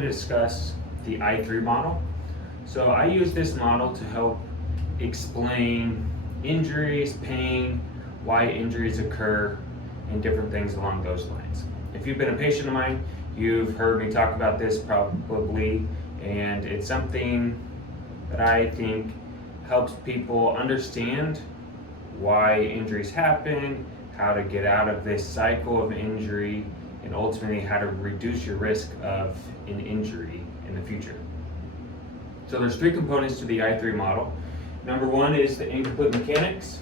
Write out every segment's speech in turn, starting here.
to discuss the I-3 model. So I use this model to help explain injuries, pain, why injuries occur, and different things along those lines. If you've been a patient of mine, you've heard me talk about this probably, and it's something that I think helps people understand why injuries happen, how to get out of this cycle of injury, and ultimately how to reduce your risk of an injury in the future. So there's three components to the I-3 model. Number one is the incomplete mechanics.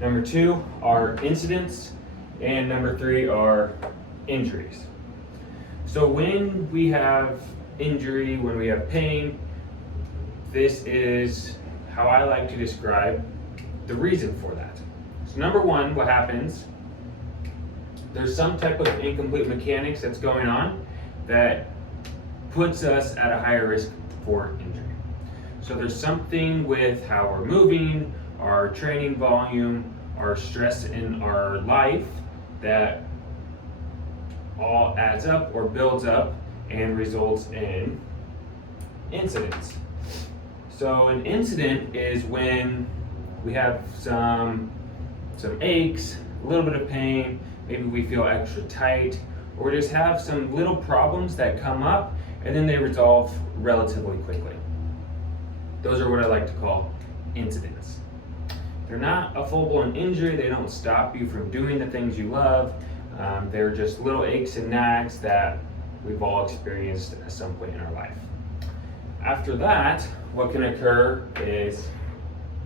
Number two are incidents. And number three are injuries. So when we have injury, when we have pain, this is how I like to describe the reason for that. So number one, what happens, there's some type of incomplete mechanics that's going on that puts us at a higher risk for injury. So there's something with how we're moving, our training volume, our stress in our life that all adds up or builds up and results in incidents. So an incident is when we have some aches, a little bit of pain, maybe we feel extra tight, or just have some little problems that come up and then they resolve relatively quickly. Those are what I like to call incidents. They're not a full-blown injury, they don't stop you from doing the things you love. They're just little aches and nags that we've all experienced at some point in our life. After that, what can occur is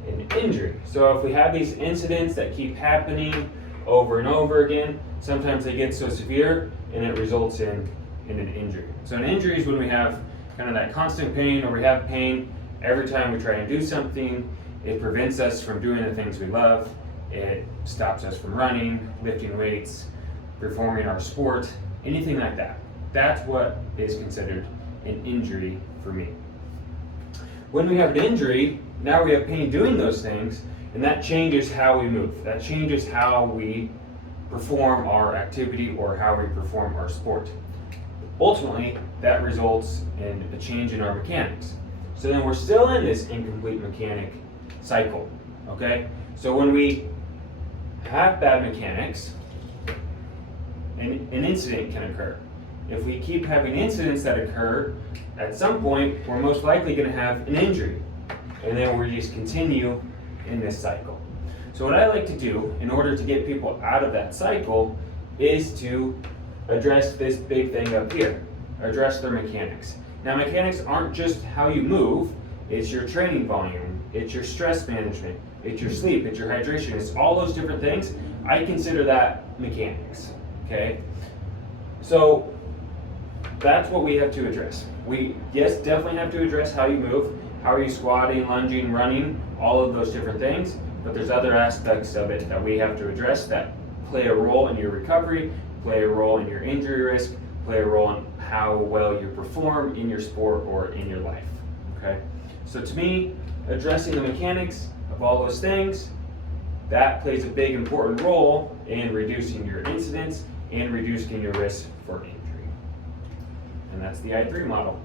an injury. So if we have these incidents that keep happening over and over again, sometimes they get so severe and it results in an injury. So an injury is when we have kind of that constant pain, or we have pain every time we try and do something. It prevents us from doing the things we love. It stops us from running, lifting weights, performing our sport, anything like that. That's what is considered an injury for me. When we have an injury, now we have pain doing those things, and that changes how we move. That changes how we perform our activity or how we perform our sport. Ultimately, that results in a change in our mechanics. So then we're still in this incomplete mechanic cycle, okay? So when we have bad mechanics, an incident can occur. If we keep having incidents that occur, at some point, we're most likely gonna have an injury. And then we just continue in this cycle. So what I like to do in order to get people out of that cycle is to address this big thing up here, address their mechanics. Now mechanics aren't just how you move, it's your training volume, it's your stress management, it's your sleep, it's your hydration, it's all those different things. I consider that mechanics, okay? So that's what we have to address. We, yes, definitely have to address how you move, how are you squatting, lunging, running, all of those different things, but there's other aspects of it that we have to address that play a role in your recovery, play a role in your injury risk, play a role in how well you perform in your sport or in your life, okay? So to me, addressing the mechanics of all those things, that plays a big important role in reducing your incidents and reducing your risk for injury. And that's the I-3 model.